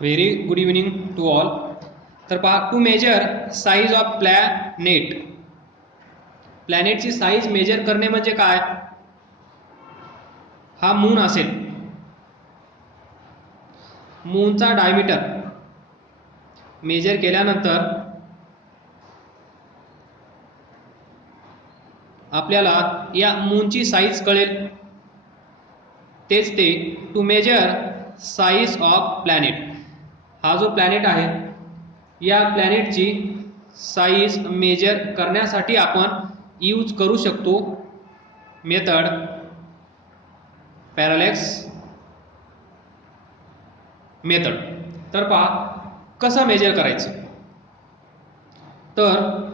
Very good evening to all. तर पहा, to measure size of प्लॅनेटची साईज मेजर करणे म्हणजे काय? हा मून असेल, मूनचा डायमीटर मेजर केल्यानंतर आपल्याला या मूनची साईज कळेल. तेच ते to measure size of planet. हा जो प्लॅनेट आहे या प्लॅनेटची साईज मेजर करण्यासाठी आपण यूज करू शकतो मेथड पॅरालॅक्स मेथड. तर पहा कसं मेजर करायचं. तर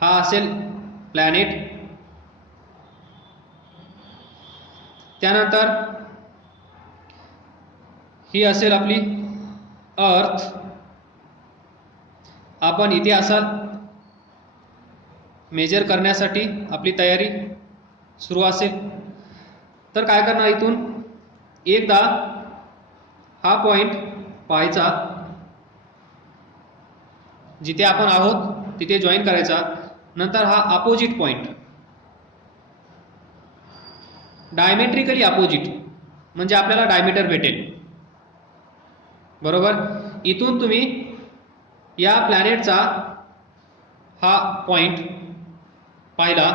हा असेल प्लॅनेट, त्यानंतर ही असेल आपली अर्थ. आपण इथे असाल, मेजर करण्यासाठी आपली तयारी सुरू असेल. तर काय करणार, इथून एकदा हा पॉइंट पाहायचा, जिथे आपण आहोत तिथे जॉईन करायचा. नंतर हा अपोजिट पॉइंट, डायमेट्रिकली अपोजिट, म्हणजे आपल्याला डायमीटर भेटेल. बरोबर. इथून तुम्ही या प्लॅनेटचा हा पॉइंट पाहिला,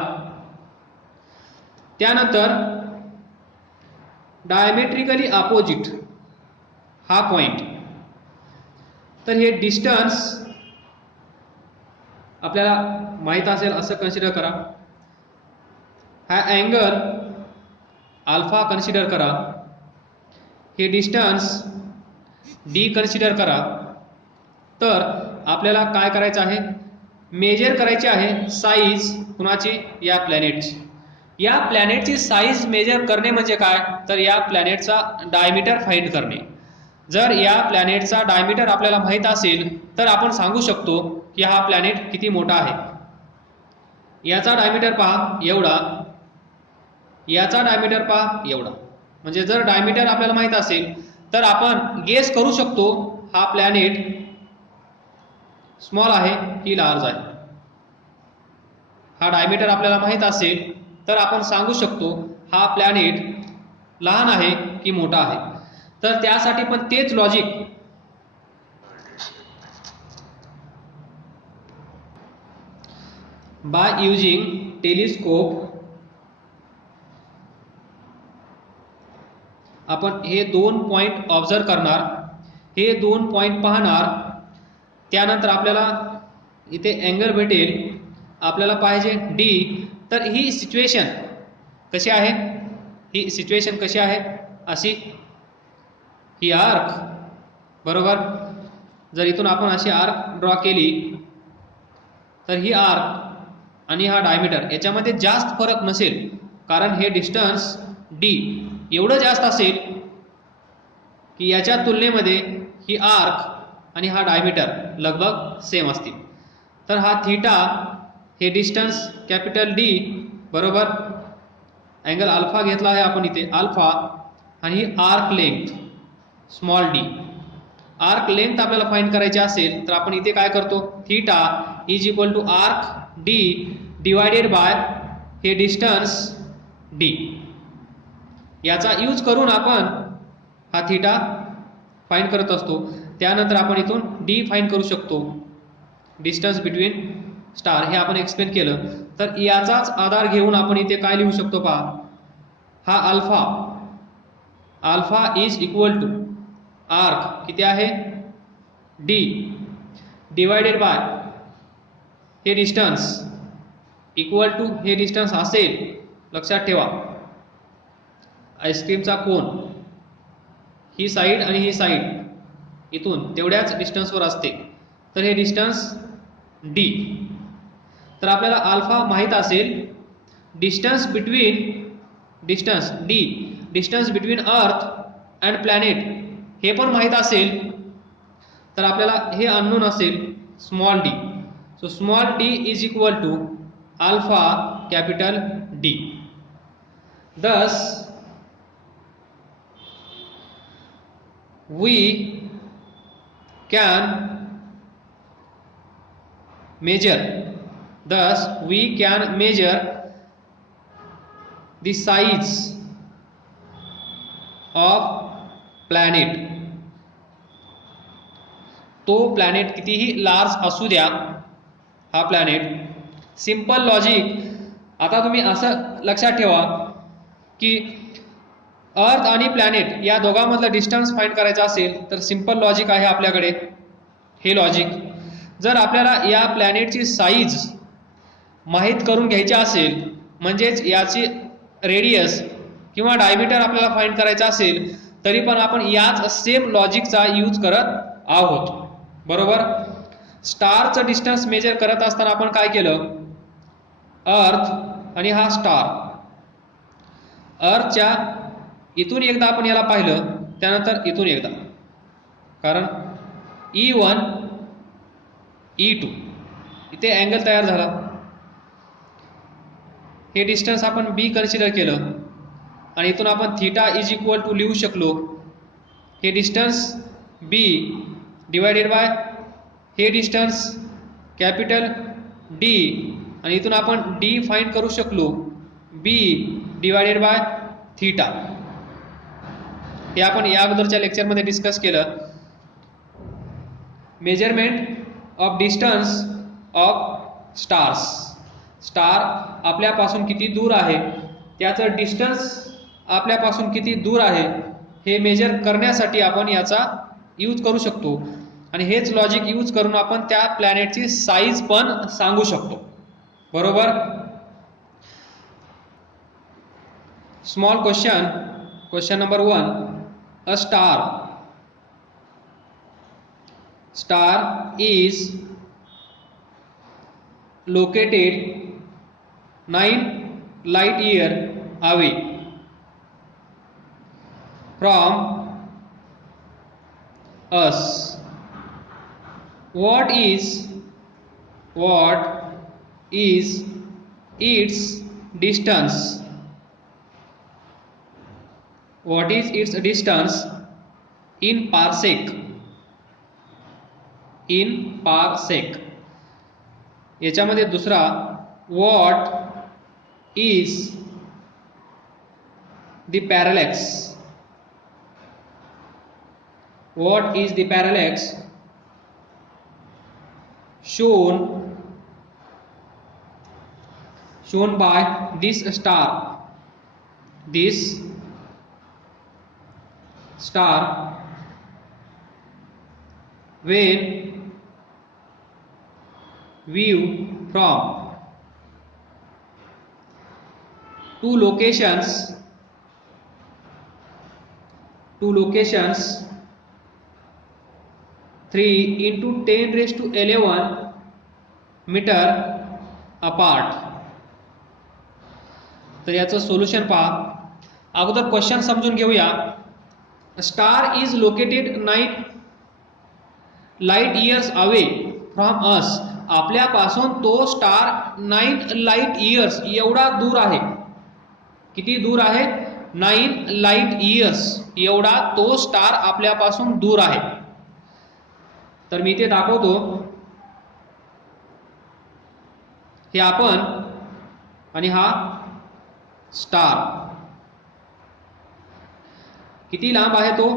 त्यानंतर डायमेट्रिकली अपोजिट हा पॉइंट. तर हे डिस्टन्स आपल्याला माहित असेल असं कन्सिडर करा. हा अँगल अल्फा कन्सिडर करा, हे डिस्टन्स डी कन्सिडर करा. तर आपल्याला काय करायचं आहे, मेजर करायची आहे साईज कुणाची, या प्लॅनेटची. या प्लॅनेटची साईज मेजर करणे म्हणजे काय, तर या प्लॅनेटचा डायमीटर फाइंड करणे. जर या प्लॅनेटचा डायमीटर आपल्याला माहित असेल तर आपण सांगू शकतो की हा प्लॅनेट किती मोठा आहे. याचा डायमीटर पहा एवढा, याचा डायमीटर पहा एवढा. म्हणजे जर डायमीटर आपल्याला माहित असेल तर आपण गेस करू शकतो हा प्लॅनेट स्मॉल आहे की लार्ज आहे. हा डायमीटर आपल्याला माहित असेल तर आपण सांगू शकतो हा प्लॅनेट लहान आहे की मोठा आहे. तर त्यासाठी पण तेच लॉजिक बाय यूजिंग टेलिस्कोप आपण हे दोन पॉइंट ऑब्झर्व करणार, हे दोन पॉइंट पाहणार. त्यानंतर आपल्याला इथे अँगल भेटेल, आपल्याला पाहिजे डी. तर ही सिच्युएशन कशी आहे, ही सिच्युएशन कशी आहे, अशी ही आर्क. बरोबर. जर इथून आपण अशी आर्क ड्रॉ केली तर ही आर्क आणि हा डायमीटर याच्यामध्ये जास्त फरक नसेल, कारण हे डिस्टन्स डी एवढं जास्त असेल की याच्या तुलनेमध्ये ही आर्क आणि हा डायमीटर लगभग सेम असतील. तर हा थीटा, हे डिस्टन्स कॅपिटल डी, बरोबर. अँगल अल्फा घेतला आहे आपण इथे अल्फा, आणि ही arc length small D. Arc length आपल्याला फाइंड करायची असेल तर आपण इथे काय करतो, theta is equal to arc D divided by हे डिस्टन्स डी. याचा यूज करून आपण हा थीटा फाइंड करत असतो. त्यानंतर आपण इथून डी फाइंड करू शकतो, डिस्टन्स बिटवीन स्टार. हे आपण एक्सप्लेन केलं. तर याचाच आधार घेऊन आपण इथे काय लिहू शकतो पहा, हा alpha, alpha is equal to arc किती आहे डी डिवायडेड बाय हे डिस्टन्स इक्वल टू हे डिस्टन्स असेल, लक्षात ठेवा, आईस्क्रीमचा कोन, ही साईड आणि ही साईड इथून तेवढ्याच डिस्टन्सवर असते. तर हे डिस्टन्स डी. तर आपल्याला अल्फा माहित असेल, distance D, distance between earth and planet हे पण माहित असेल. तर आपल्याला हे अननोन असेल small d. So small d is equal to alpha capital D. Thus, we can measure, thus we can measure the size of planet. तो planet कितीही लार्ज असू द्या, हा प्लॅनेट. Simple logic. आता तुम्ही असं लक्षात ठेवा की अर्थ आणि प्लॅनेट या दोघांमधलं डिस्टन्स फाइंड करायचं असेल तर सिंपल लॉजिक आहे आपल्याकडे. हे लॉजिक जर आपल्याला या प्लॅनेटची साईज माहीत करून घ्यायची असेल, म्हणजेच याची रेडियस किंवा डायमीटर आपल्याला फाइंड करायचं असेल, तरी पण आपण याच सेम लॉजिकचा यूज करत आहोत. बरोबर. स्टारचं डिस्टन्स मेजर करत असताना आपण काय केलं, अर्थ आणि हा स्टार, अर्थच्या इथून एकदा आपण याला पाहिलं, त्यानंतर इथून एकदा, कारण E1 E2 इथे अँगल तयार झाला. हे डिस्टन्स आपण B कन्सिडर केलं आणि इथून आपण थीटा इज इक्वल टू लिहू शकलो. हे डिस्टन्स B डिवायडेड बाय हे डिस्टन्स कॅपिटल D आणि इथून आपण D फाइंड करू शकलो B डिवायडेड बाय थीटा. हे आपण या अगोदरच्या लेक्चरमध्ये डिस्कस केलं. Measurement of distance of stars. Star आपल्यापासून किती दूर आहे, त्याचं डिस्टन्स आपल्यापासून किती दूर आहे हे मेजर करण्यासाठी आपण याचा यूज करू शकतो. आणि हेच लॉजिक यूज करून आपण त्या प्लॅनेटची साईज पण सांगू शकतो. बरोबर. Small question. Question number 1. A star is located 9 light year away from us. What is its distance? What is its distance in parsec? In parsec. याच्यामध्ये दुसरा, what is the parallax? What is the parallax shown by this star? This star when view from two locations 3 into 10 raised to 11 meter apart. तर याचं solution पहा. अगोदर question समजून घेऊया. Star is located 9 light years away from us. आपल्यापासून तो star 9 light years एवढा दूर आहे. किती दूर आहे? 9 लाइट इयर्स एवढा तो स्टार आपल्यापासून दूर आहे. तर मी ते दाखवतो. हे आपण आणि हा स्टार किती लांब आहे तो?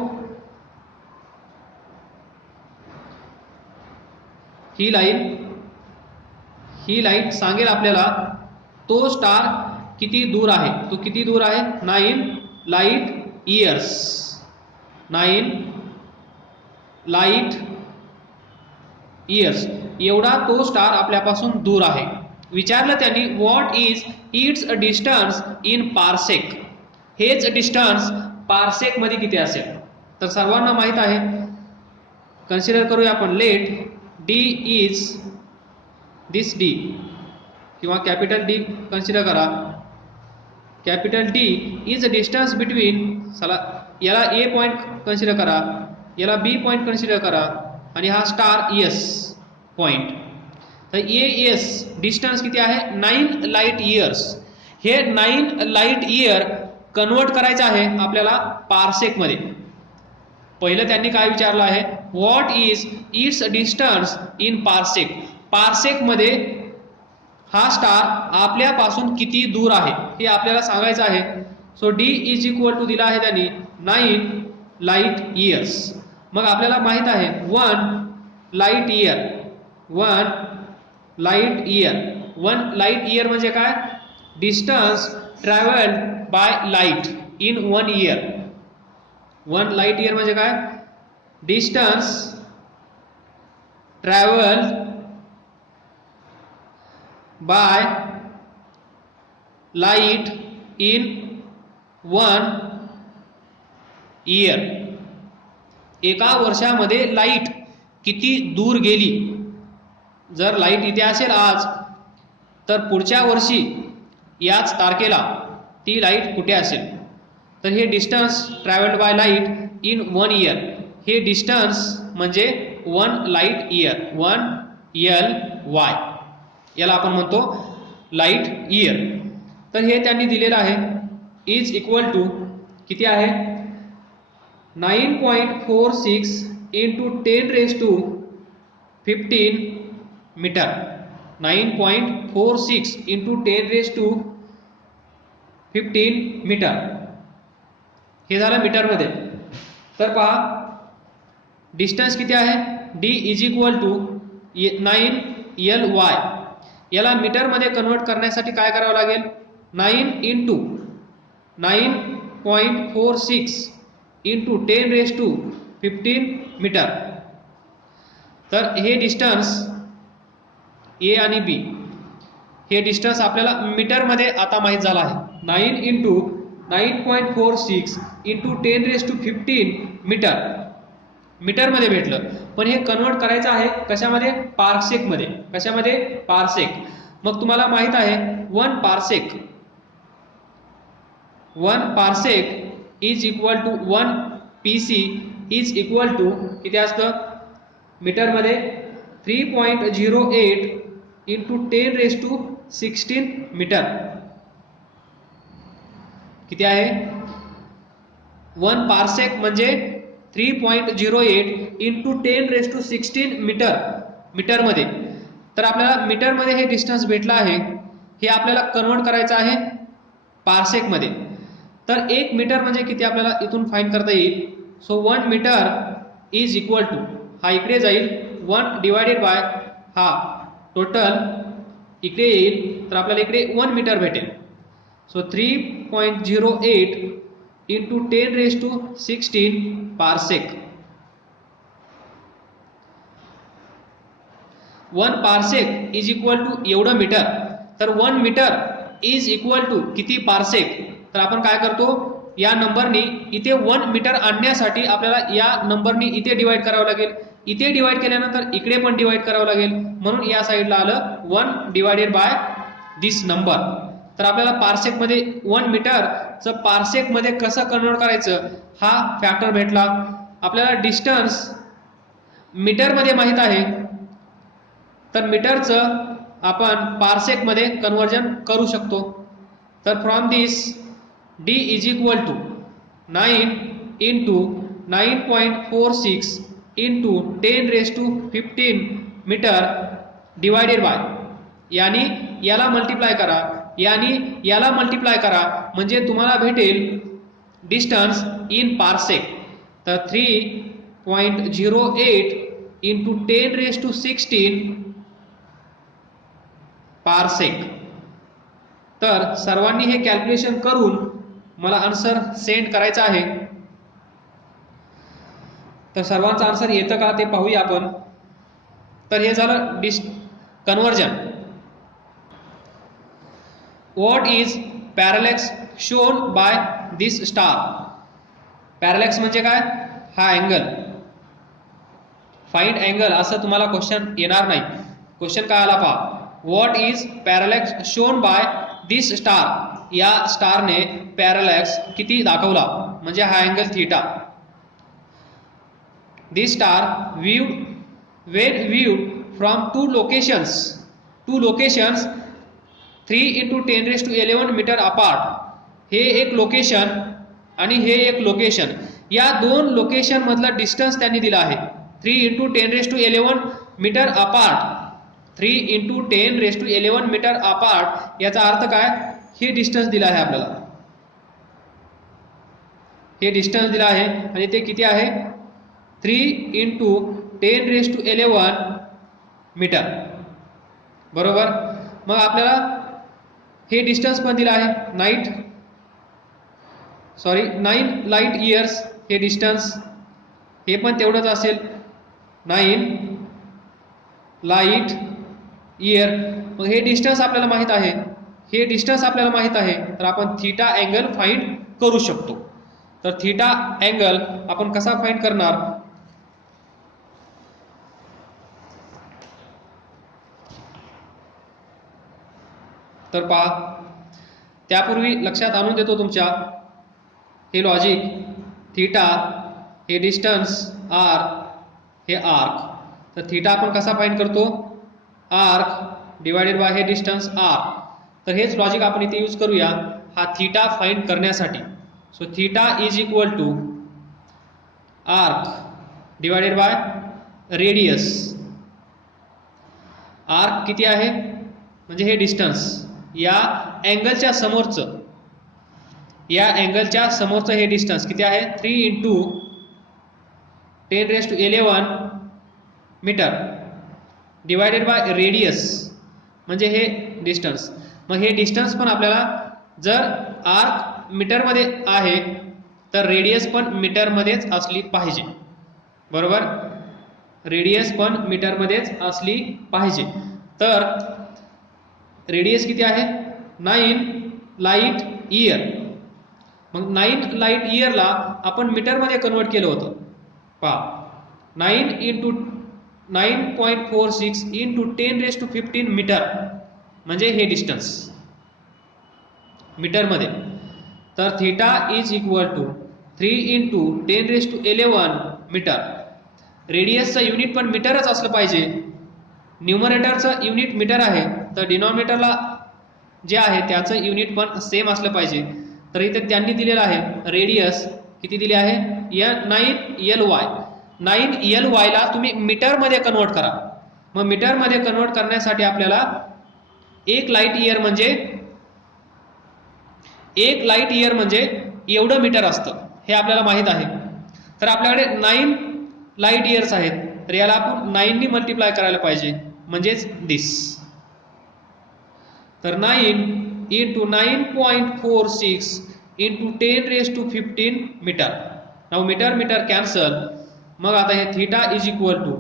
ही लाईन सांगेल आपल्याला तो स्टार किती दूर आहे. तो किती दूर आहे? 9 लाइट इयर्स. 9 लाइट इयर्स एवढा तो स्टार आपल्यापासून दूर आहे. विचारलं त्यांनी what is it's distance in parsec. हेच डिस्टन्स पार्सेक मध्ये किती असेल? तर सर्वांना माहित आहे. कन्सिडर करूया आपण. Let D is this D किंवा कॅपिटल D कन्सिडर करा. Capital D is a distance between, चला याला A पॉइंट कन्सिडर करा, याला B पॉइंट कन्सिडर करा आणि हा स्टार S पॉइंट. तर AS डिस्टन्स किती आहे? 9 लाइट इयर्स. हे 9 लाइट इयर कन्वर्ट करायचं आहे आपल्याला पार्सेक मध्ये. पहिलं त्यांनी काय विचारलं आहे, what is it's distance in parsec. Parsec मध्ये हा स्टार आपल्यापासून किती दूर आहे हे आपल्याला सांगायचं आहे. So d is equal to दिला आहे त्यांनी 9 लाईट इयर्स. मग आपल्याला माहित आहे 1 light year, 1 light year, 1 light year म्हणजे काय, distance travelled by light in 1 year. 1 light year म्हणजे काय, distance travelled by light in 1 year. एका वर्षामध्ये लाईट किती दूर गेली. जर लाईट इथे असेल आज, तर पुढच्या वर्षी याच तारखेला ती लाईट कुठे असेल. तर हे distance travelled by light in 1 year, हे डिस्टन्स म्हणजे 1 लाईट इयर, 1 LY, याला आपण म्हणतो लाईट इयर. तर हे त्यांनी दिलेलं आहे, इज इक्वल टू किती आहे, 9.46 इंटू 10⁻15 मीटर. 9.46 इंटू 10⁻15 मीटर, हे झालं मीटरमध्ये. तर पहा डिस्टन्स किती आहे, d is equal to 9 LY. याला मीटरमध्ये कन्वर्ट करण्यासाठी काय करावं लागेल, 9 इंटू 9.46 इंटू 10⁻15 मीटर. तर हे डिस्टन्स ए आणि बी, हे डिस्टन्स आपल्याला मीटरमध्ये आता माहीत झालं आहे. 9 इंटू 9.46 इंटू 10⁻15 मीटर, मीटरमध्ये भेटलं. पण हे कन्वर्ट करायचं आहे कशामध्ये, पारसेक मध्ये. कशामध्ये, पारसेक. मग तुम्हाला माहित आहे 1 parsec is equal to 1 PC is equal to किती असतं मीटरमध्ये, 3.08 इंटू 10⁻16 मीटर. किती आहे, 1 पारसेक म्हणजे 3.08 इंटू 10⁻16 मीटर, मीटरमध्ये. तर आपल्याला मीटरमध्ये हे डिस्टन्स भेटलं आहे, हे आपल्याला कन्वर्ट करायचं आहे पारसेकमध्ये. तर 1 मीटर म्हणजे किती आपल्याला इथून फाइंड करता येईल. So 1 metre is equal to, हा इकडे जाईल, 1 डिवायडेड बाय हा टोटल इकडे येईल, तर आपल्याला इकडे 1 मीटर भेटेल. So 3.08 into 10⁻16 parsec. 1 parsec is equal to एवढं मीटर. तर 1 मीटर इज इक्वल टू किती पारसेक. तर आपण काय करतो, या नंबरनी इथे 1 मीटर आणण्यासाठी आपल्याला या नंबरनी इथे डिवाइड करावं लागेल. इथे डिवाइड केल्यानंतर इकडे पण डिवाइड करावं लागेल, म्हणून या साईडला आलं 1 डिवायडेड बाय दिस नंबर. तर आपल्याला पारसेक मध्ये 1 मीटरचं पारसेक मध्ये कसं कन्वर्ट करायचं हा फॅक्टर भेटला. आपल्याला डिस्टन्स मीटर मध्ये माहित आहे, तर मीटरचं आपण पारसेक मध्ये कन्वर्जन करू शकतो. तर from this D is equal to 9 into 9.46 into 10⁻15 metre divided by, यानी याला मल्टिप्लाय करा, यानी याला मल्टिप्लाय करा, म्हणजे तुम्हाला भेटेल डिस्टन्स इन पारसेक. तर 3.08 इंटू 10⁻16 पारसेक. तर सर्वांनी हे कॅल्क्युलेशन करून मला आन्सर सेंड करायचा आहे. तर सर्वांचा आन्सर येतं का ते पाहूया आपण. तर हे झालं conversion. What is parallax shown by this star. Parallax म्हणजे काय, हा अँगल. फाइंड अँगल असं तुम्हाला क्वेश्चन येणार नाही. क्वेश्चन काय आला पहा, what is parallax shown by this star. या स्टारने पॅरलॅक्स किती दाखवला, म्हणजे हा angle theta. This star viewed when viewed from two locations 3 into 10⁻11 metre apart. हे एक लोकेशन आणि हे एक लोकेशन, या दोन लोकेशन मधलं डिस्टन्स त्यांनी दिलं आहे 3 × 10⁻11 मीटर अपार्ट. 3 × 10⁻11 मीटर अपार्ट याचा अर्थ काय, हे डिस्टन्स दिलं आहे आपल्याला, हे डिस्टन्स दिलं आहे आणि ते किती आहे 3 × 10⁻11 मीटर. बरोबर. मग आपल्याला हे डिस्टन्स पण दिलं आहे 9 लाईट इयर्स हे डिस्टन्स, हे पण तेवढंच असेल 9 लाईट इयर. मग हे डिस्टन्स आपल्याला माहित आहे, हे डिस्टन्स आपल्याला माहित आहे, तर आपण थीटा अँगल फाइंड करू शकतो. तर थीटा अँगल आपण कसा फाइंड करणार, तर पहा, त्यापूर्वी लक्षात आणून देतो तुमच्या हे लॉजिक. थीटा हे डिस्टन्स, आर हे आर्क. तर थीटा आपण कसा फाइंड करतो, आर्क डिवाइडेड बाय हे डिस्टन्स आर. तर हेच लॉजिक आपण इथे यूज करूया हा थीटा फाइंड करण्यासाठी. So theta is equal to arc divided by radius. Arc किती आहे म्हणजे हे डिस्टन्स, या अँगलच्या समोरचं, या अँगलच्या समोरचं हे डिस्टन्स किती आहे 3 × 10⁻11 मीटर डिवाइडेड बाय रेडियस म्हणजे हे डिस्टन्स. मग हे डिस्टन्स पण आपल्याला, जर आर्क मीटरमध्ये आहे तर रेडियस पण मीटरमध्येच असली पाहिजे. बरोबर, रेडियस पण मीटरमध्येच असली पाहिजे. तर रेडियस किती आहे 9 लाईट इयर. मग 9 लाईट इयरला आपण मीटरमध्ये कन्वर्ट केलं होतं. पहा, 9 × 9.46 × 10⁻15 मीटर म्हणजे हे डिस्टन्स मीटरमध्ये. तर theta is equal to 3 × 10⁻11 metre. रेडियसचं युनिट पण मीटरच असलं पाहिजे. न्यूमरेटरचं युनिट मीटर आहे, तर डिनॉमिनेटरला जे आहे त्याचं युनिट पण सेम असलं पाहिजे. तर इथे त्यांनी दिलेलं आहे रेडियस किती दिली आहे 9 ly ला तुम्ही मीटरमध्ये कन्वर्ट करा. मग मीटरमध्ये कन्वर्ट करण्यासाठी आपल्याला 1 लाईट इयर म्हणजे एवढं मीटर असतं, हे आपल्याला माहित आहे. तर आपल्याकडे 9 लाईट इयर्स आहेत, तर याला आपण 9 नी मल्टिप्लाय करायला पाहिजे, म्हणजेच दिस. तर 9 × 9.46 × 10⁻15 मीटर. Now metre cancel. मग आता हे theta is equal to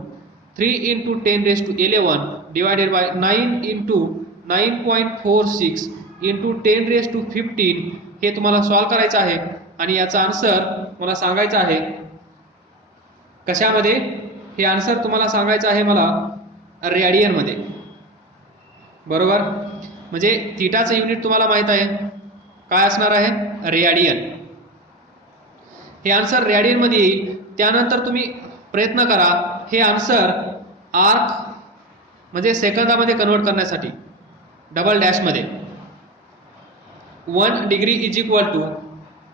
3 × 10⁻11 divided by 9 × 9.46 × 10⁻15 हे तुम्हाला सॉल्व करायचं आहे आणि याचा आन्सर मला सांगायचा आहे कशामध्ये, हे आन्सर तुम्हाला सांगायचं आहे मला रेडियन मध्ये. बरोबर, म्हणजे थीटाचं युनिट तुम्हाला माहित आहे काय असणार आहे रेडियन. हे आन्सर रेडियन मध्ये येईल. त्यानंतर तुम्ही प्रयत्न करा हे आन्सर आर्क म्हणजे सेकंदामध्ये कन्वर्ट करण्यासाठी. डबल डॅश मध्ये 1 degree is equal to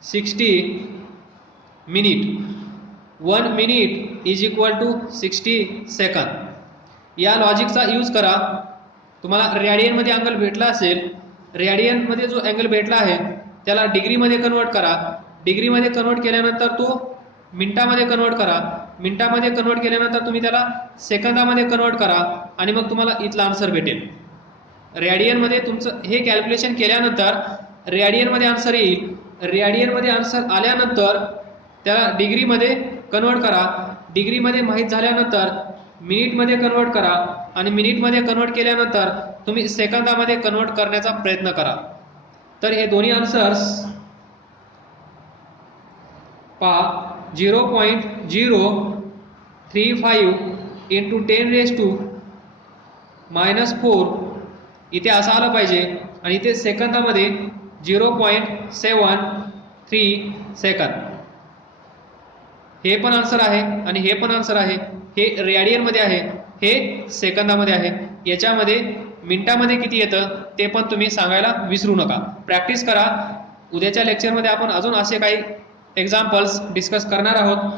60 minute. 1 minute is equal to 60 second. या लॉजिकचा यूज करा. तुम्हाला रेडियन मध्ये अँगल भेटला असेल, रेडियन मध्ये जो अँगल भेटला आहे त्याला डिग्रीमध्ये कन्वर्ट करा. डिग्रीमध्ये कन्वर्ट केल्यानंतर तो मिनिटामध्ये कन्वर्ट करा. मिनिटामध्ये कन्वर्ट केल्यानंतर तुम्ही त्याला सेकंदामध्ये कन्वर्ट करा आणि मग तुम्हाला इथला आन्सर भेटेल. रेडियनमध्ये तुमचं हे कॅल्क्युलेशन केल्यानंतर रेडियनमध्ये आन्सर येईल. रेडियनमध्ये आन्सर आल्यानंतर त्याला डिग्रीमध्ये कन्वर्ट करा. डिग्रीमध्ये माहीत झाल्यानंतर मिनिटमध्ये कन्वर्ट करा आणि मिनिटमध्ये कन्वर्ट केल्यानंतर तुम्ही सेकंदामध्ये कन्वर्ट करण्याचा प्रयत्न करा. तर हे दोन्ही आन्सर्स पहा 0.035 × 10⁻⁻4 इथे असं आलं पाहिजे आणि इथे सेकंदामध्ये 0.73 सेकंद. हे पण आन्सर आहे आणि हे पण आन्सर आहे. हे रेडियन मध्ये आहे, हे सेकंदामध्ये आहे. याच्यामध्ये मिनिटामध्ये किती येतं ते पण तुम्ही सांगायला विसरू नका. प्रॅक्टिस करा. उद्याच्या लेक्चरमध्ये आपण अजून असे काही एक्झाम्पल्स डिस्कस करणार आहोत.